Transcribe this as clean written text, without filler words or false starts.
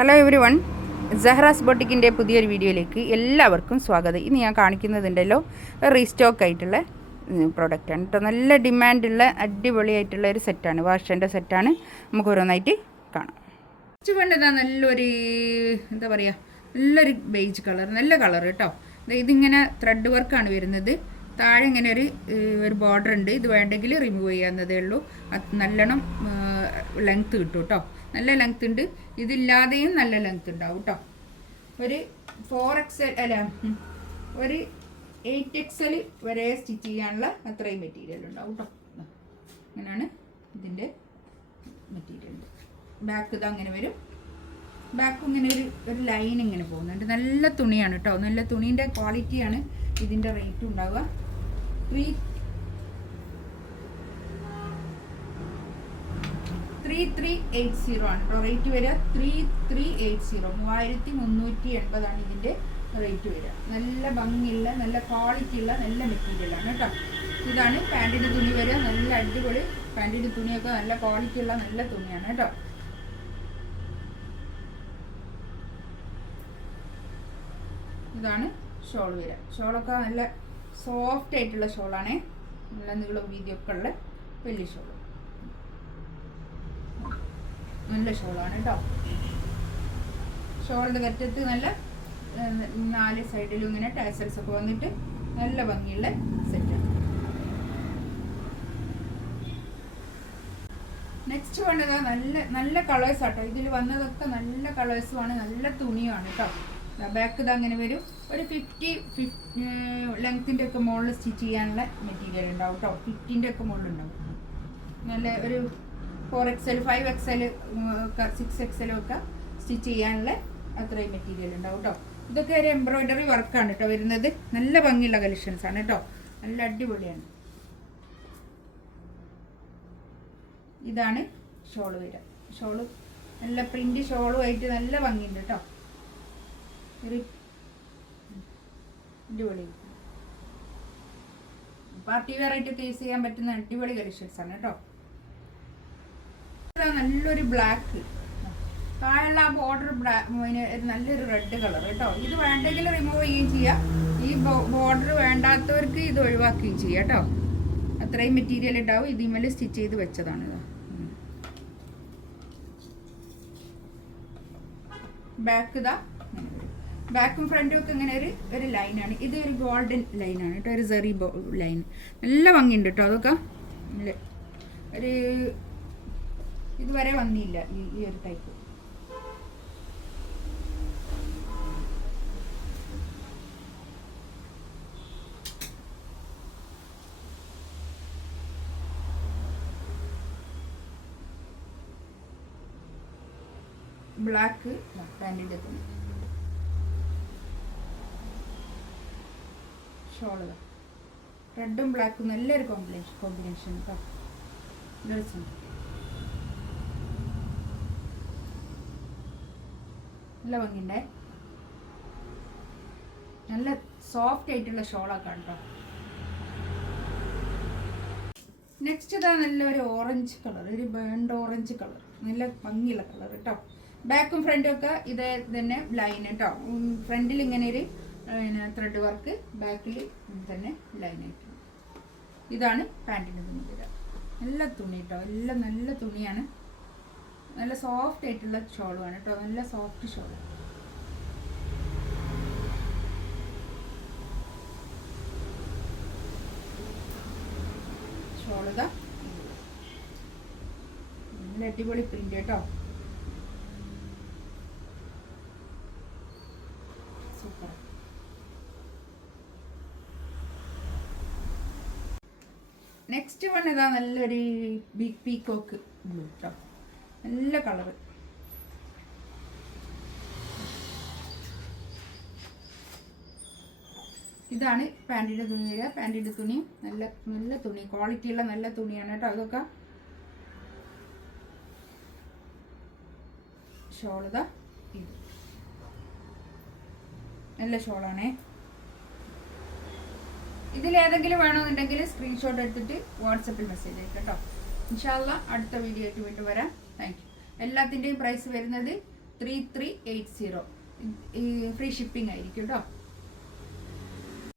Hello every one, സഹറാസ് ബൊട്ടിക്കിൻ്റെ പുതിയൊരു വീഡിയോയിലേക്ക് എല്ലാവർക്കും സ്വാഗതം. ഇന്ന് ഞാൻ കാണിക്കുന്നതുണ്ടല്ലോ റീസ്റ്റോക്ക് ആയിട്ടുള്ള പ്രോഡക്റ്റാണ് കേട്ടോ. നല്ല ഡിമാൻഡുള്ള അടിപൊളിയായിട്ടുള്ള ഒരു സെറ്റാണ്, വാഷൻ്റെ സെറ്റാണ്. നമുക്ക് ഓരോന്നായിട്ട് കാണാം. ഫസ്റ്റ് വേണ്ടതാ നല്ലൊരു എന്താ പറയുക, നല്ലൊരു ബേജ് കളർ, നല്ല കളർ കേട്ടോ. ഇതിങ്ങനെ ത്രെഡ് വർക്കാണ് വരുന്നത്. താഴെ ഇങ്ങനെ ഒരു ബോർഡർ ഉണ്ട്. ഇത് വേണ്ടെങ്കിൽ റിമൂവ് ചെയ്യാവുന്നതേ ഉള്ളൂ. നല്ലോണം ലെങ്ത്ത് കിട്ടും കേട്ടോ. നല്ല ലെങ്ത്ത് ഉണ്ട്. ഇതില്ലാതെയും നല്ല ലെങ്ത്ത് ഉണ്ടാവും കേട്ടോ. ഒരു 4XL അല്ല, ഒരു 8XL വരെ സ്റ്റിച്ച് ചെയ്യാനുള്ള അത്രയും മെറ്റീരിയൽ ഉണ്ടാവും കേട്ടോ. അങ്ങനെയാണ് ഇതിൻ്റെ മെറ്റീരിയൽ. ബാക്ക് ഇത് അങ്ങനെ വരും. ബാക്കും ഇങ്ങനെ ഒരു ലൈൻ ഇങ്ങനെ പോകുന്നുണ്ട്. നല്ല തുണിയാണ് കേട്ടോ. നല്ല തുണീൻ്റെ ക്വാളിറ്റിയാണ് ഇതിൻ്റെ റേറ്റ് ഉണ്ടാവുക. 3380 ആണ് കേട്ടോ റേറ്റ് വരിക. 3380, 3380 ഇതിൻ്റെ റേറ്റ് വരിക. നല്ല ഭംഗിയുള്ള, നല്ല ക്വാളിറ്റിയുള്ള, നല്ല മെറ്റീരിയലാണ് കേട്ടോ. ഇതാണ് പാൻറ്റിൻ്റെ തുണി വരിക. നല്ല അടിപൊളി പാൻറ്റിൻ്റെ തുണിയൊക്കെ നല്ല ക്വാളിറ്റിയുള്ള നല്ല തുണിയാണ് കേട്ടോ. ഇതാണ് ഷോൾ വരിക. ഷോളൊക്കെ നല്ല സോഫ്റ്റ് ആയിട്ടുള്ള ഷോളാണ്. നല്ല നീളം വീതിയൊക്കെ ഉള്ള വലിയ ഷോൾ, നല്ല ഷോളാണ് കേട്ടോ. ഷോളിൻ്റെ കറ്റത്ത് നല്ല 4 സൈഡിലും ഇങ്ങനെ ടാസൽസ് ഒക്കെ വന്നിട്ട് നല്ല ഭംഗിയുള്ള സെറ്റാണ്. നെക്സ്റ്റ് വേണ്ടത് നല്ല നല്ല കളേഴ്സ് ആട്ടോ. ഇതിൽ വന്നതൊക്കെ നല്ല കളേഴ്സുമാണ്, നല്ല തുണിയാണ് കേട്ടോ. ബാക്ക് ഇത് അങ്ങനെ വരും. ഒരു 50 ലെങ്ത്തിൻ്റെ ഒക്കെ മുകളിൽ സ്റ്റിച്ച് ചെയ്യാനുള്ള മെറ്റീരിയൽ ഉണ്ടാവും കേട്ടോ. 50ൻ്റെ ഒക്കെ മുകളിലുണ്ടാവും. നല്ല ഒരു 4XL, 5XL, 6XL ഒക്കെ സ്റ്റിച്ച് ചെയ്യാനുള്ള അത്രയും മെറ്റീരിയൽ ഉണ്ടാവും കേട്ടോ. ഇതൊക്കെ ഒരു എംബ്രോയിഡറി വർക്കാണ് കേട്ടോ വരുന്നത്. നല്ല ഭംഗിയുള്ള കളക്ഷൻസ് ആണ് കേട്ടോ. നല്ല അടിപൊളിയാണ്. ഇതാണ് ഷോള് വരിക. ഷോള് നല്ല പ്രിന്റ് ഷോളുമായിട്ട് നല്ല ഭംഗിയുണ്ട് കേട്ടോ. ഒരു അടിപൊളി പാർട്ടി വെയർ ആയിട്ട് യൂസ് ചെയ്യാൻ പറ്റുന്ന അടിപൊളി കളക്ഷൻസ് ആണ് കേട്ടോ. നല്ലൊരു ബ്ലാക്ക്, താഴെയുള്ള ആ ബോർഡർ നല്ലൊരു റെഡ് കളർ കേട്ടോ. ഇത് വേണ്ടെങ്കിൽ റിമൂവ് ചെയ്യുകയും ചെയ്യാം. ഈ ബോർഡർ വേണ്ടാത്തവർക്ക് ഇത് ഒഴിവാക്കുകയും ചെയ്യാം കേട്ടോ. അത്രയും മെറ്റീരിയൽ ഉണ്ടാവും. ഇതിന്മേൽ സ്റ്റിച്ച് ചെയ്ത് വെച്ചതാണ്. ബാക്ക് ഇതാ ബാക്കും ഫ്രണ്ടും ഒക്കെ ഇങ്ങനെ ഒരു ലൈനാണ്. ഇത് ഒരു ഗോൾഡൻ ലൈനാണ് കേട്ടോ. ഒരു സെറി ലൈൻ നല്ല ഭംഗിയുണ്ട് കേട്ടോ. അതൊക്കെ ഒരു ഇതുവരെ വന്നില്ല ഈ ഒരു ടൈപ്പ്. ബ്ലാക്ക് പാൻറ്റിൻ്റെ തുണി, ഷോള് റെഡും ബ്ലാക്കും നല്ലൊരു കോമ്പിനേഷൻ കേട്ടോ. ഡ്രസ്സും നല്ല ഭംഗിയുണ്ടേ. നല്ല സോഫ്റ്റ് ആയിട്ടുള്ള ഷോളൊക്കെ കേട്ടോ. നെക്സ്റ്റ് ഇതാ നല്ലൊരു ഓറഞ്ച് കളർ, ഒരു ബേൺഡ് ഓറഞ്ച് കളർ, നല്ല ഭംഗിയുള്ള കളർ കേട്ടോ. ബാക്കും ഫ്രണ്ടും ഒക്കെ ഇതേ തന്നെ ലൈൻ കേട്ടോ. ഫ്രണ്ടിൽ ഇങ്ങനെ ഒരു ത്രെഡ് വർക്ക്, ബാക്കിൽ തന്നെ ലൈനായിട്ട്. ഇതാണ് പാൻറ്റിൻ്റെ തുണി വരിക. നല്ല തുണി കേട്ടോ. എല്ലാം നല്ല തുണിയാണ്. നല്ല സോഫ്റ്റ് ആയിട്ടുള്ള ഷോളുമാണ് കേട്ടോ. നല്ല സോഫ്റ്റ് ഷോൾ. ഷോളുക നല്ല അടിപൊളി പ്രിന്റ് കേട്ടോ. സൂപ്പർ. നെക്സ്റ്റ് വൺ ഇതാ നല്ലൊരു ബിഗ് പീക്കോക്ക് ബ്ലൂ കേട്ടോ. നല്ല കളറ്. ഇതാണ് പാൻറ്റിൻ്റെ തുണി വരിക. പാൻറ്റിൻ്റെ തുണി നല്ല നല്ല തുണി, ക്വാളിറ്റിയുള്ള നല്ല തുണിയാണ് കേട്ടോ. അതൊക്കെ ഷോളിതാ ഇത് നല്ല ഷോളാണേ. ഇതിലേതെങ്കിലും വേണമെന്നുണ്ടെങ്കിൽ സ്ക്രീൻഷോട്ട് എടുത്തിട്ട് വാട്സപ്പിൽ മെസ്സേജ് അയക്കാം കേട്ടോ. ഇൻഷാ അല്ലാഹ് അടുത്ത വീഡിയോ ആയിട്ട് വീണ്ടും വരാം. Thank you. എല്ലാത്തിൻ്റെയും പ്രൈസ് വരുന്നത് 3380. ഫ്രീ ഷിപ്പിംഗ് ആയിരിക്കും കേട്ടോ.